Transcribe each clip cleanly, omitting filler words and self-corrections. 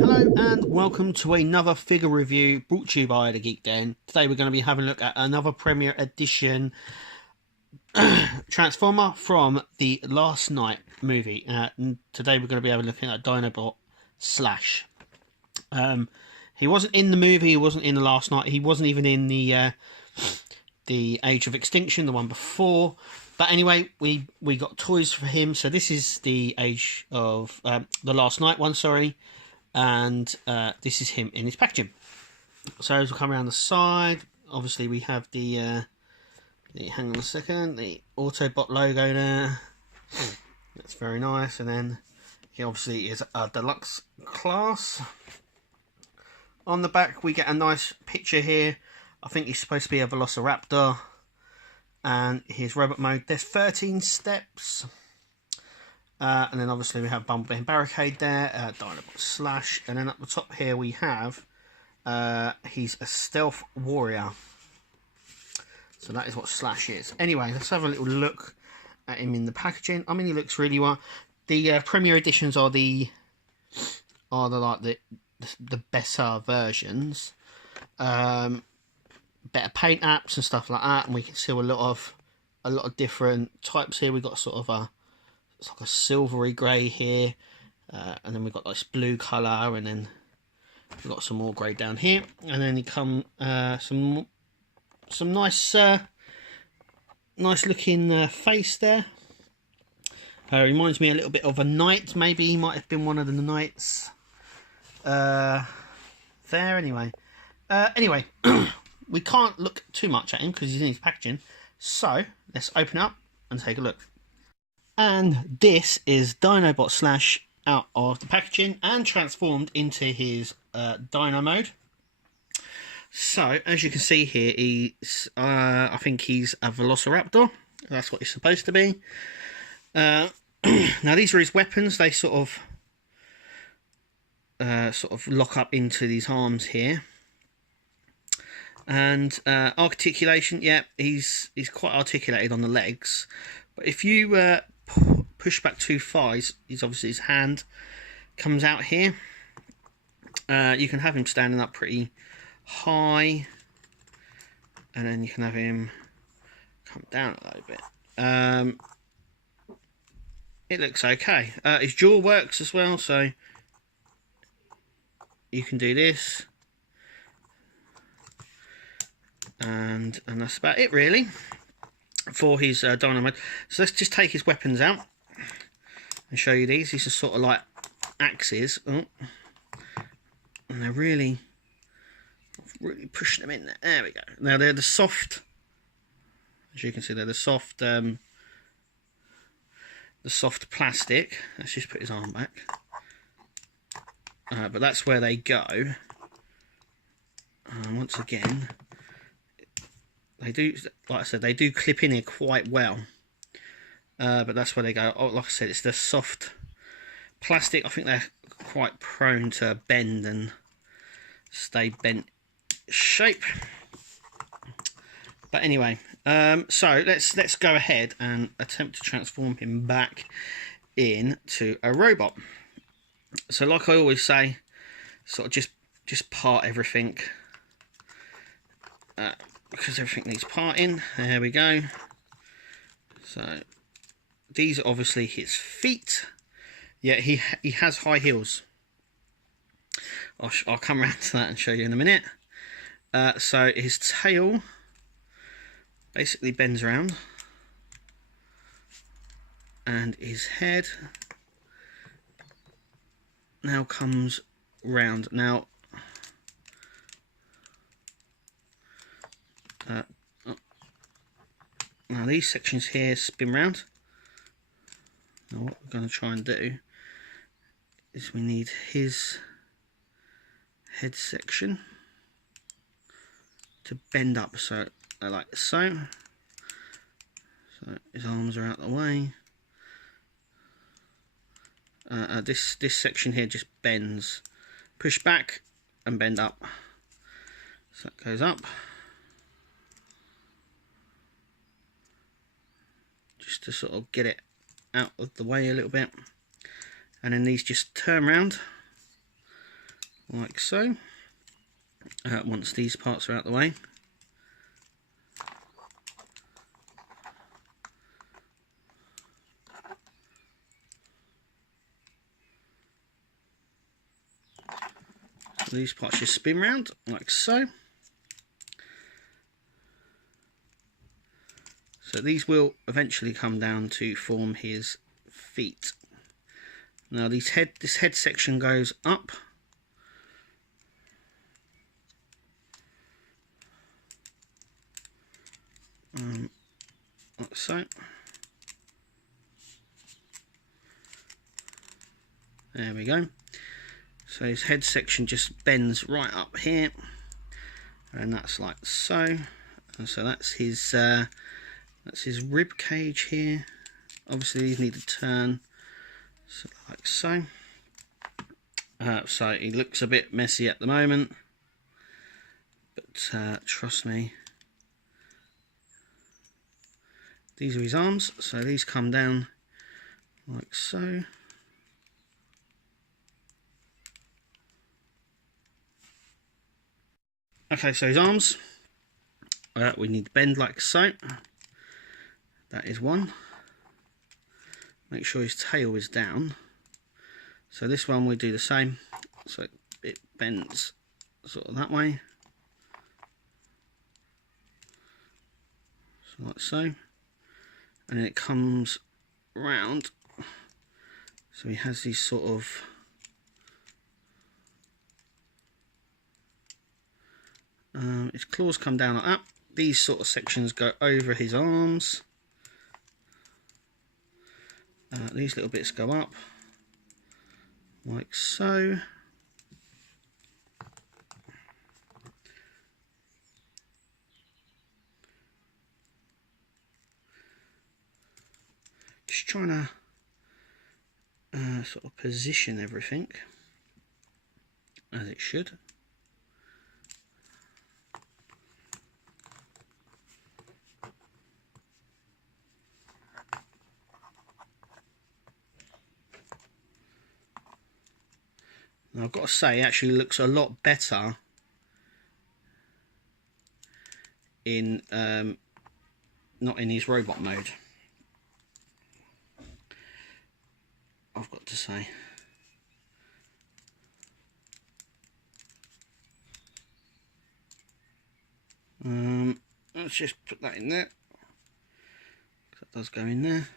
Hello and welcome to another figure review brought to you by the Geek Den. Today we're going to be having a look at another Premiere Edition Transformer from the Last Night movie. Today we're going to be looking at Dinobot Slash. He wasn't in the movie, he wasn't in the Last Night, he wasn't even in the Age of Extinction, the one before. But anyway, we got toys for him. So this is the Age of the Last Night one, sorry. And this is him in his packaging. So as we come around the side, obviously we have the hang on a second, the Autobot logo there. That's very nice. And then he obviously is a deluxe class. On the back we get a nice picture here. I think he's supposed to be a Velociraptor. And his robot mode, there's 13 steps. And then obviously we have Bumblebee and Barricade there, Dinobot Slash, and then at the top here we have, he's a stealth warrior. So that is what Slash is. Anyway, let's have a little look at him in the packaging. I mean, he looks really well. The Premiere Editions are the better versions. Better paint apps and stuff like that, and we can see a lot of different types here. We've got sort of it's like a silvery grey here, and then we've got this blue colour, and then we've got some more grey down here, and then you come some nice nice looking face there. Reminds me a little bit of a knight. Maybe he might have been one of the knights there. Anyway we can't look too much at him because he's in his packaging, so let's open it up and take a look. And this is Dinobot Slash out of the packaging and transformed into his Dino mode. So as you can see here, he's I think he's a Velociraptor. That's what he's supposed to be. Now these are his weapons. They sort of lock up into these arms here. And articulation, yeah, he's quite articulated on the legs. But if you push back too far, he's obviously his hand comes out here. You can have him standing up pretty high, and then you can have him come down a little bit. It looks okay. His jaw works as well, so you can do this. And that's about it really for his Dino mode. So let's just take his weapons out and show you these. These are sort of like axes. Oh. And they're really pushing them in there. There we go. Now they're the soft, as you can see, they're the soft plastic. Let's just put his arm back. But that's where they go. Once again, they do, like I said, they do clip in here quite well. But that's where they go. Oh, like I said, it's the soft plastic. I think they're quite prone to bend and stay bent shape. But anyway, so let's go ahead and attempt to transform him back into a robot. So like I always say, sort of just part everything. Because everything needs parting. There we go. So these are obviously his feet. Yeah, he has high heels. I'll come around to that and show you in a minute. So his tail basically bends around, and his head now comes round. Now now these sections here spin round. Now what we're going to try and do is we need his head section to bend up, so like so. So his arms are out of the way. This section here just bends, push back and bend up. So it goes up. Just to sort of get it out of the way a little bit, and then these just turn round like so. Once these parts are out of the way, so these parts just spin round like so. So these will eventually come down to form his feet. Now this head section goes up. Like so. There we go. So his head section just bends right up here, and that's like so. And so that's his rib cage here. Obviously these need to turn, so like so. So he looks a bit messy at the moment, but trust me, these are his arms. So these come down like so. Okay, so his arms, we need to bend like so. That is one. Make sure his tail is down. So this one we do the same. So it bends sort of that way. So like so. And then it comes round. So he has these sort of his claws come down like that. These sort of sections go over his arms. These little bits go up like so. Just trying to sort of position everything as it should. Now I've got to say, it actually looks a lot better in not in his robot mode, I've got to say. Let's just put that in there. That does go in there.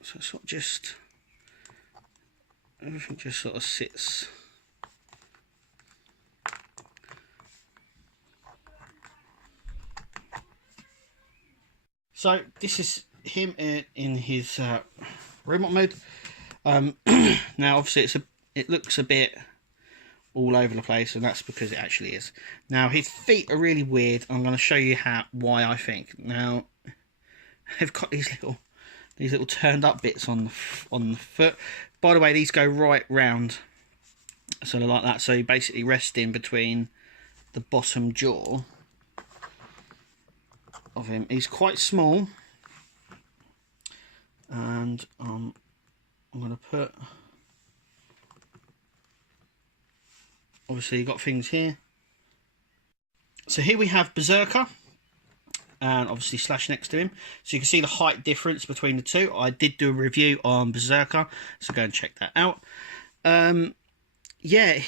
So it's not just, everything just sort of sits. So this is him in his robot mode. Now obviously it looks a bit all over the place, and that's because it actually is. Now his feet are really weird. I'm going to show you why I think. Now they've got these little turned up bits on the foot. By the way, these go right round, sort of like that. So you basically rest in between the bottom jaw of him. He's quite small, and I'm going to put. Obviously, you've got things here. So here we have Berserker, and obviously Slash next to him. So you can see the height difference between the two. I did do a review on Berserker, so go and check that out. Yeah,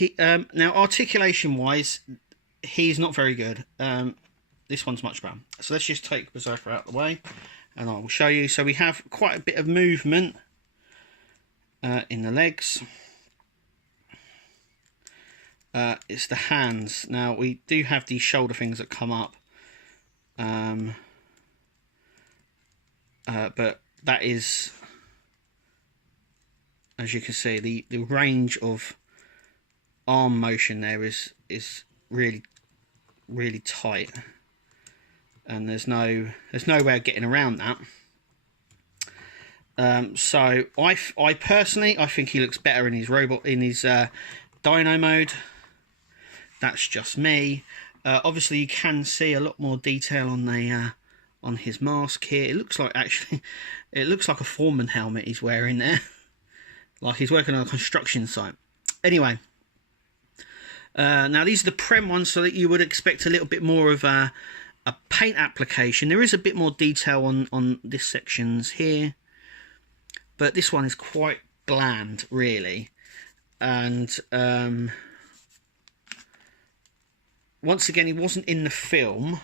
now articulation-wise, he's not very good. This one's much better. So let's just take Berserker out of the way, and I will show you. So we have quite a bit of movement in the legs. It's the hands. Now we do have these shoulder things that come up, but that is, as you can see, the range of arm motion there is really tight, and there's no way of getting around that. So I personally, I think he looks better in his robot, in his Dino mode. That's just me. Obviously, you can see a lot more detail on the on his mask here. It looks like, actually, it looks like a foreman helmet he's wearing there, like he's working on a construction site. Anyway, now these are the Prem ones, so that you would expect a little bit more of a paint application. There is a bit more detail on this sections here, but this one is quite bland, really. And once again, he wasn't in the film,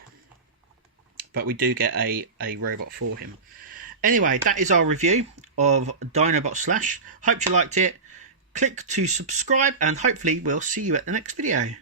but we do get a robot for him. Anyway, that is our review of Dinobot Slash. Hope you liked it. Click to subscribe, and hopefully we'll see you at the next video.